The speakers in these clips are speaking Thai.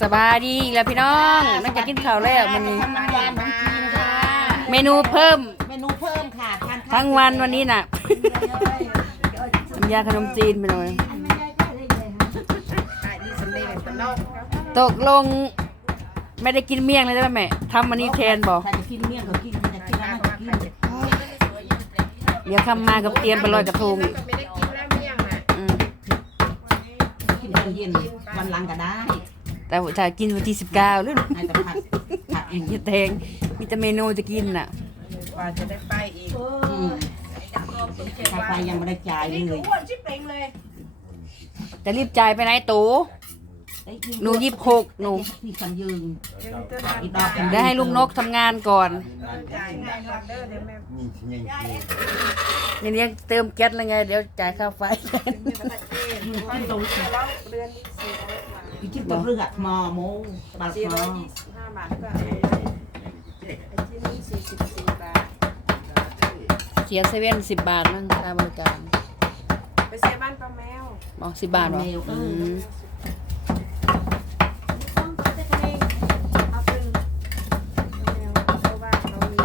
สบายดีแล้วพี่น้องน่าจะกินข้าวแล้วมันนี้ทำน้ำยาขนมจีนค่ะ เมนูเพิ่มเมนูเพิ่มค่ะทานข้าวทั้งวันวันนี้น่ะน้ำยาขนมจีนไปหน่อยตกลงไม่ได้กินเมี่ยงเลยใช่ไหมแม่ทำมันนี้แทนบอก ใครจะกินเมี่ยงก็กินใครจะกินอะไรก็กินเดี๋ยวคำมากับเตรียมไปลอยกระทงไม่ได้กินแล้วเมี่ยงอะอืมกินตอนเย็นวันหลังก็ได้ แต่ถ้ากินวันที่สิบเก้าหรือให้แต่ผัดผัดเองอย่าแทงมีแต่เมนูจะกินน่ะ กว่าจะได้ไปอีกอืมค่าไฟยังไม่ได้จ่ายเลยอ้วนชิบเป่งเลยจะรีบจ่ายไปไหนตูหนูยี่สิบหกหนูพี่คันยืนยังจะทอีดอกเดี๋ยวให้ลุงนกทำงานก่อนำจ่ายแม่ครับเด้อเดี๋ยวแม่นี่เลี้ยงเติมแก๊สแล้วไง เดี๋ยวจ่ายค่าไฟกินตรงแล้วเดือนที่สี่ร้อยบา ทกินตรงเรือหมอโมบาลสี่มร้ออยยี่สิบห้าบาทก็ไอ้ที่นี่สี่สิบสี่บาทเขียเซเว่นสิบบาทนั่งค่าบริการไปเสียบ้านป้าแมวบอกสิบบาทเหรออืมป้าแมวเพราะว่าเขามี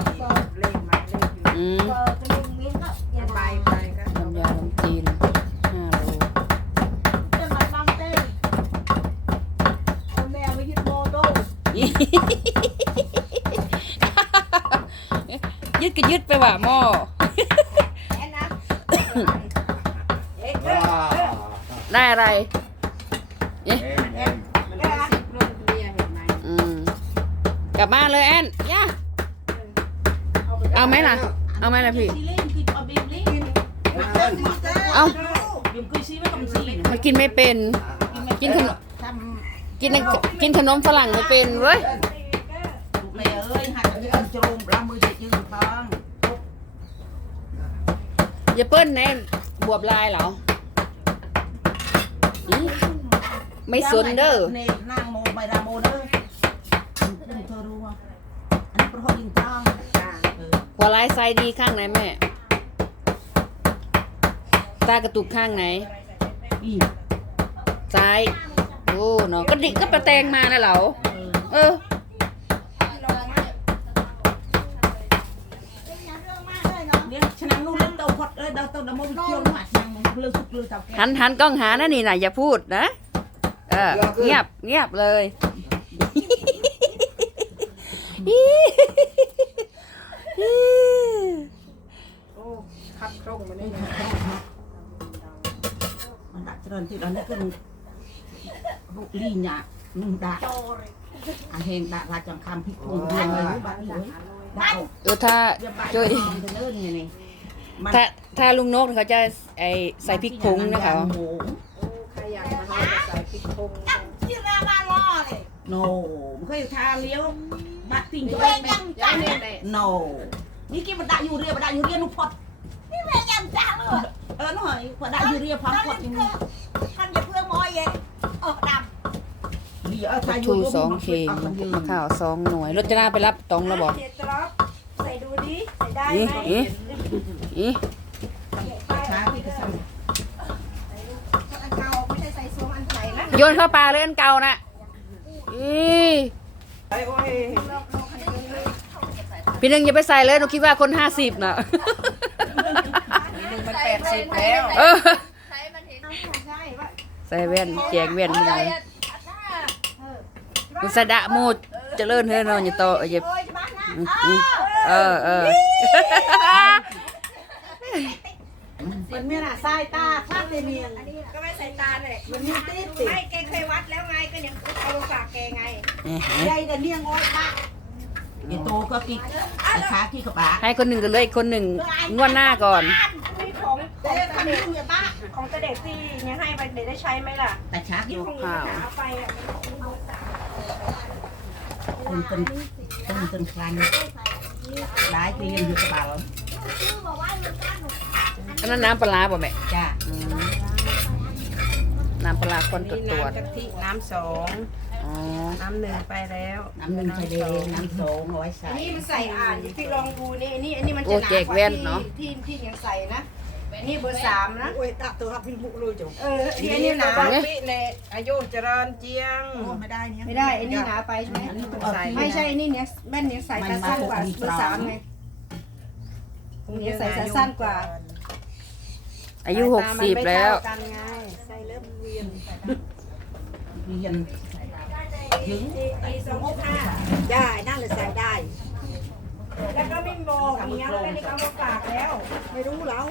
เลขหมายเลขอยู่อืมไป ยึดก็ยึดไปว่ะหม้อได้อะไรมันได้สิบรุ่นเบียร์เห็นไหมอืมกลับบ้านเลยแอนย่าเอาไหมล่ะ เอาไหมล่ะพี่ซีเล่นกินเอาบีมเล่นเอาบีมกุยซีไม่ต้องซีมากินไม่เป็น กินขนมทกินกินขนมฝรั่งไม่เป็นเว้ยำลูกแม่เอ้ยหัดยืนโจมล้างมือจะยืนท้องอย่าเปิ้ลแน่บวบลายเหรออีไม่สนเด้อเนนางโมใบราโมเด้อเธอรู้ว่าอันนี้ประหยิงท้องจ้าเออหัวลายไซดีข้างไหนแม่ ตากระตุกข้างไหน อีซ้าย โอ้เนาะก็ดิก็ประแตงมาแล้วเหรอ เออ เออ เนี่ยฉะนั้นนู่นเล่นเตาพอดเอ้ยเตาเตาดำมันเที่ยวหมัดนางเลือกสุกเลือกเตาแก๊สหันหันกล้องหานะนี่นะอย่าพูดนะเออเงียบเงียบเลยโอ้คับโครงมาเนี่ยมันดักเจริญที่เราเนี่ยคือลูกลีหยานุ่งดาอันเฮงดาลาจังคำพิคุงเรียนเลยบ้านเลยดาวเออถ้าเดี๋ยวบ้านช่วยจะเลิ่นไงนี่ มันถ้าถ้าลุงนกเขาจะไอใส่พริกผงนะคะหมูโอ้ใครอยากมาให้ก็ใส่พริกพงกันโนมันเคยทาเลี้ยวบัดติ่งตัวเองไหมย้ายเนี่ยแหละโนนี่กี่มันได้อยู่เรียมันได้อยู่เรียนุพอดเออหน่อยพอได้อยู่เรียพังพอดอย่างนี้ดีเออปทาลาอยู่ทูเรียสองเข่งมะข่าวสองหน่วยรถจะน่าไปรับตองแล้วบอกเจ็ดตรอบใส่ดูดิใส่ได้อีไหม อีอีช้าพี่ก็สั่งอันเก่าไม่ได้ใส่ซุ้มอันใส่นะโยนเข้าปลาเลยอันเก่าน่ะอีไอ้โอ้ยพี่หนึ่งอย่าไปใส่เลยหนูคิดว่าคนห้าสิบน่ะมันแปดสิบแล้วเออใช่ว่าใส่แว่นแจกแว่นให้เลยคุณสะดะมูดเจริญเฮ้ยเนอนอย่าโตอย่าอืมอืมเออเออ มันไม่น่ะสายตาคลาดเมียงก็ไม่ใส่ตาเลยมันมีติดติไม่แกเคยวัดแล้วไงก็ยังเอาลงฝากแกไงใหญ่แต่เนียงอ้อยป้าไอ้โตก็กินไอ้ช้าขี้กระบะให้คนหนึ่งกันเลยคนหนึ่งงวดหน้าก่อนมีของของตะเด็กของตะเด็กที่ยังให้ไปเด็กได้ใช้ไหมล่ะแต่ช้าที่อยู่คงหาไปอะตึงตึงตึงตึงคลันได้ที่เรียนอยู่กระบะแล้ว อันนั้นน้ำปลาร้าป่ะแม่จ้าอืมน้ำปลาร้าคนตรวจตรวจน้ำกะทิน้ำสองอ๋อน้ำหนึ่งไปแล้วน้ำหนึ่งใส่เดงน้ำสองเอาไว้ใส่นี่มันใส่อ่านที่ลองดูนี่นี่อันนี้มันโอ้จะหนาแจกแว่นเนาะที่ที่ยังใส่นะนี่เบอร์สามนะ โอ้ยตาตัวพิมพ์เลยจ้ะเออที่อันนี้หนาบางปีในอายุเจริญเจียงไม่ได้เนี่ยไม่ได้อันนี้หนาไปใช่ไหมอันนี้ต้องเอาไม่ใช่อันนี้เนี่ยแม่นเนี่ยใส่ตาสั้นกว่าเบอร์สามไง เนี่ยใส่ตาสั้นกว่าอายุหกสิบแล้ว สายตามันไม่เท่ากันไงใส่เริ่มเวียนเรียนถึงตีสองจุดห้าได้นั่นเลยใส่ได้ แล้วก็ไม่บอกอย่างเงี้ยแล้วนี่เขามาฝากแล้ว ไม่รู้แล้ว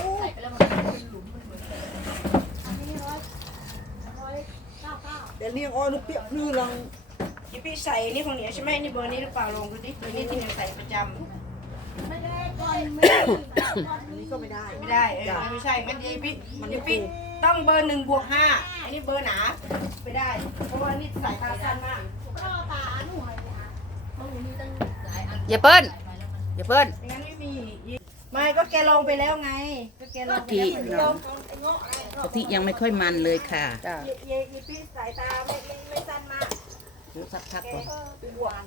เดี๋ยวนี้อ้อยลูกเปียกนี่ลัง ที่พี่ใส่นี่ของเหนียวใช่ไหมนี่เบอร์นี้หรือเปล่าลองดูดิเบอร์นี้ที่เหนียวใส่ประจำนี่ ก็ไม่ได้ไม่ได้เออไม่ใช่งั้นเดี๋ยวพี่เดี๋ยวพี่ต้องเบอร์หนึ่งบวกห้าอันนี้เบอร์หนาไม่ได้ เพราะว่านี่สายตาสั้นมากอย่าเปิ้ลอย่าเปิ้ลไม่งั้นไม่มีไม่ก็แกลงไปแล้วไงก็แกลงไปแล้วกะทิยังไม่ค่อยมันเลยค่ะจ้ะเยเยเยพี่สายตาไม่ไม่ไม่สั้นมากเดี๋ยวสักพักแกก่อน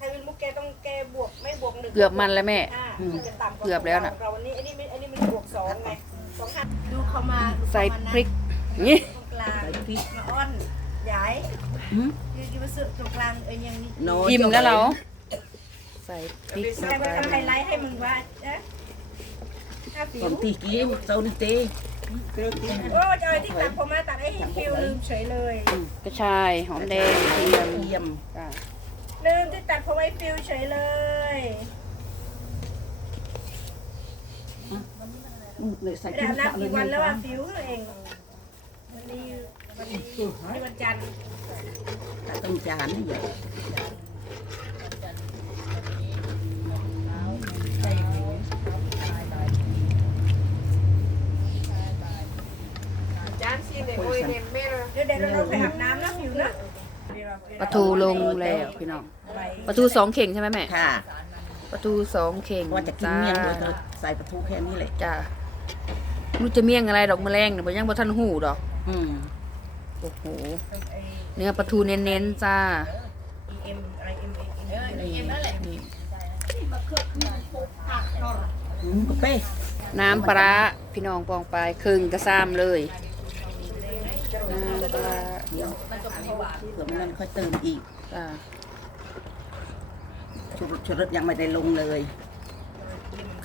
บวกให้เป็นมุกแกต้องแกบวกไม่บวกหนึ่งเกือบมันแล้วแม่ห้ามันจะต่ำว่าเกือบแล้วน่ะ เราวันนี้อันนี้ไม่อันนี้มันบวกสองไงสองห้าดูเขามาใส่พริกนี่ตรงกลางมาอ้อนยายหืมยืนยืนมาสึกตรงกลางเอ้ยยังนี่โน้อิ่มแล้วเรา ใส่พริกใส่เข้าไปไปทำไฮไลท์ให้มึงว่าเอ๊ะถ้าผิวตอนตีกี้เซานี่เต้โอ้จอยที่ตัดผมมาตัดให้คิวลืมเฉยเลยกระชายหอมแดงกระเทียมเยี่ยมจ้ะ ลืมที่ตัดผมไอ้ฟิวเฉยเลยเลยใส่ไม่ได้กิ้อาบงน้ำกี่วันแล้วอะะฟิวเอง วันนี้วันนี้นี่วันจันทร์ต้มจานนี่ใหญ่จานซีเนี่ยโอ้ยเนี่ยแม่เราเดี๋ยวเดี๋ยวเราไปอาบน้ำนะฟิวนะ ปลาทูลงแล้วพี่น้องปลาทูสองเข่งใช่ไหมแม่ค่ะปลาทูสองเข่งว่าจะกินเมี่ยงด้วยก็ใส่ปลาทูแค่นี้แหละจ้ะไม่รู้จะเมี่ยงอะไรดอกแมลงเนี่ยบ่ยังบ่ทันหูดอก อืมโอ้โหเนื้อปลาทูเน้นๆจ้าเอ็มไอเอ็มเอ็มนี่นี่อืมกาแฟน้ำปลาร้าพี่น้องปองไปครึ่งกระซ้ำเลย น้ำปลาเดี๋ยวเผื่อมันนั่นค่อยเติมอีกจ้าชุรสชุรสยังไม่ได้ลงเลย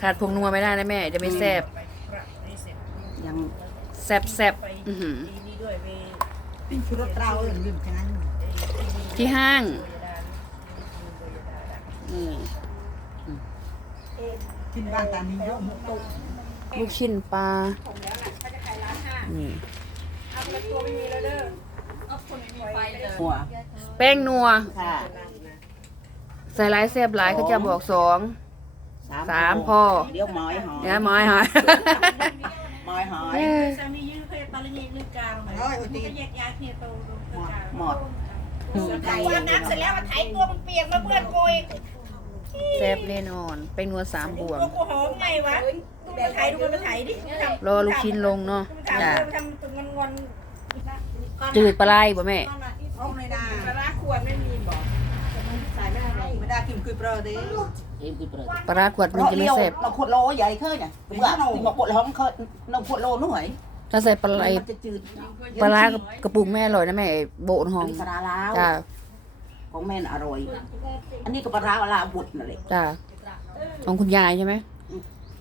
ขาดพวงนัวไม่ได้นะแม่จะไม่แซ่บยังแซ่บแซ่บอื้อหือนี่ด้วยเป็นชุดเราเออลืมแค่นั้นที่ห้างนี่กินบ้านตานี้เยอะมุกตุกลูกชิ้นปลาผมแล้วน่ ห้านี่เอาไปตัวไม่มีแล้วเด้อหัวแป้งนัว ค่ะใส่หลายแซ่บหลายเขาจะบอกสอง สามพอ เดี๋ยวหมอยหอยเนี่ยหมอยหอยหมอยหอยสามียืนเพศตอนนี้ยืนกลางเลยก็แยกย้ายเพียโตลงกลางหมดว่าน้ำเสร็จแล้วมาไถตัวมันเปียกมาเพื่อนโกยแซ่บแน่นอนแป้งนัวสามบวงตัวกูหอมไงวะดูมันไถดูมันไถดิรอลูกชิ้นลงเนาะ จ้ะจ้ะ ทำตัวงอนงอนจืดปลาไหลบ่แม่ ห้องในดาปลาร้าขวดไม่มีบอกใส่ไม่ได้ไม่ได้กินคือเปล่าเด้เอ็มคือเปิดปลาร้าขวดมันจะไม่แซ่บเราขวดโลใหญ่เคยเนี่ยเบื่อติมาขวดร้องเคยเราขวดโลนู่นหน่อยถ้าใส่ปลาไหลมันจะจืดปลาร้ากระปุกแม่อร่อยนะแม่โบนหออันมนี้ปลาร้าลาวจ้าของแม่น่ะอร่อย อันนี้ก็ปลาร้าลาวบุตรนั่นแหละจ้าของคุณยายใช่ไหม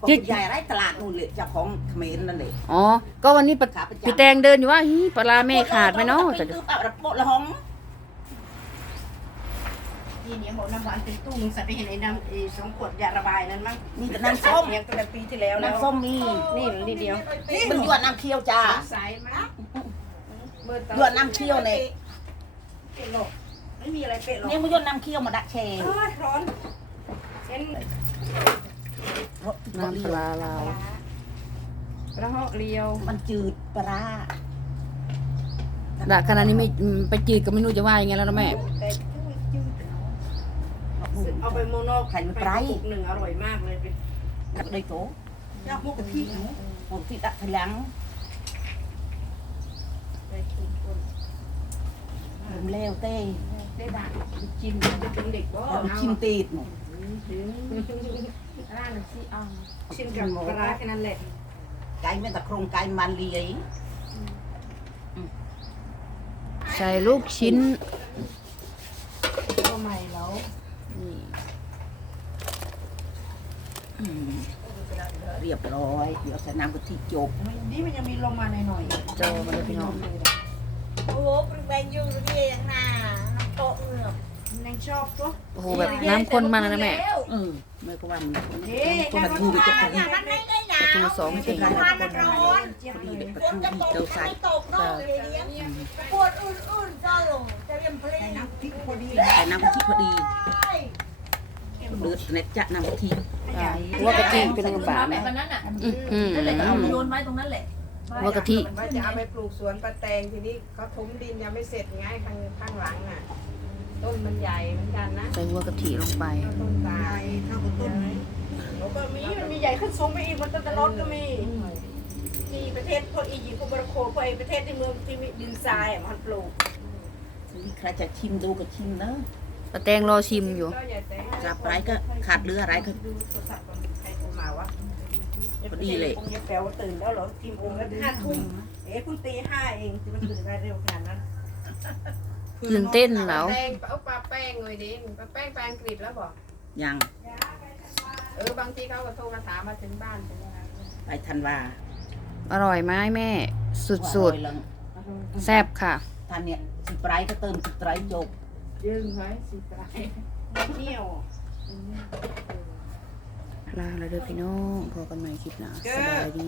ของคุณยายไรตลาดนู่นเลยเจ้าของเขมรนั่นเลย อ๋อ ก็วันนี้ปะขาประจำ พี่แตงเดินอยู่ว่าฮีปลาร้าแม่ขาดไหมเนาะจะตื้อปะระโปะละห้องยี่เนี่ยบอกน้ำหวานเป็นตู้มึงใส่ไปเห็นไอ้น้ำไอ้สองขวดยาระบายนั้นมั้งนี่ก็น้ำส้มยังตั้งแต่ปีที่แล้วแล้วน้ำส้มมีนี่นิดเดียวมันหยวนน้ำเคี่ยวจ้าสายมั้งเบอร์หยวนน้ำเคี่ยวเนี่ยเป็ดหรอกไม่มีอะไรเป็ดหรอกนี่มันหยวนน้ำเคี่ยวมาดักแช่โอ้ยร้อน เส้นน้ำปลาลาวกระเหาะเรียวมันจืดปลาร้าดะขนาดนี้ไม่อืมไปจืดก็ไม่รู้จะว่ายังไงแล้วนะแม่ แต่จืดเอาไปโมโนกระปุกหนึ่งอร่อยมากเลยเป็นดักเลยโตยากมุกกะทิหนูหมดที่ดักทะลังลมแล้วเต้ได้ด่างชิมเป็นเด็กก็แล้วชิมตีดหนู ร้านซีอ่องชิมกับปลาร้าแค่นั้นแหละไก่แม่ตะโครงไก่มันลีไอ้ใส่ลูกชิ้นตัวใหม่แล้วนี่อืมเรียบร้อย เดี๋ยวใส่น้ำกะทิจบนี่มันยังมีลงมาหน่อยจอมาเลยพี่น้องโอ้โหปรุงแบงยูเรียงหน้าน้ โอ้โหแบบน้ำข้นมากเลยนะแม่เออแม่ก็ว่ามันคนเฮ้ยคนมันทูไปจะถึงมันไม่ได้หนาประตูวสองเข่งทานมันร้อนเจี๊ยบพอเลดียแบบฝนจะทูตที่กเจ้าใส่ไม่ตกนอกเลยเลี้ยงปวดอื่นๆก็ลงจะเรียมเพลงน้ำพริกพอดีใส่น้ำกะทิพอดีเดือดเน็ตจะน้ำกะทิอ่าหัวกะทิเป็นกระบาแม่วันนั้นอะอื้อหือนั่นแหละก็เอาโยนไว้ตรงนั้นแหละ หัวกะทิว่าจะเอาไปปลูกสวนปลาแตงทีนี้เขาถมดินยังไม่เสร็จไงข้างข้างหลังน่ะ ต้นมันใหญ่เหมือนกันนะใส่หัวกะทิลงไป ต้นตาใหญ่ลเท่ากับต้นไหมเขาก็มีมันมีใหญ่ขึ้นสูงไปอีกมันต้นตะลดก็มีที่ประเทศพวกอียิปต์พวกบาราโคพวกไอ้ประเทศที่เมืองที่มีดินทรายอะมันปลูกใครจะชิมดูก็ชิมเนอะป้าแตงรอชิมอยู่ ก็ใหญ่แต่กลับไรก็ขาดเหลืออะไรก็ ดูโทรศัพท์ก่อนใครโทรมาวะพอดีเลย องค์ยายแป๋วตื่นแล้วเหรอทีมองค์แล้วห้าทุ่มเอ๊ะคุณตีห้าเองจะมันตื่นได้เร็วขนาดนั้น ตื่นเต้นแล้วแป้งเอาปลาแป้งเลยดิปลาแป้งแปลงกรีบแล้วบอกยังเออบางทีเขาก็โทรมาถามมาถึงบ้านเป็นยังไงไปทันว่าอร่อยไหมแม่ สุดว่าอร่อยลังๆแซ่บค่ะท่านเนี่ยสิไตรก็เติมสิไตรจบยืงไว้สิตายเที่ยว ลาแล้วเด้อพี่น้องพอกันใหม่คลิปหน้าสบายดี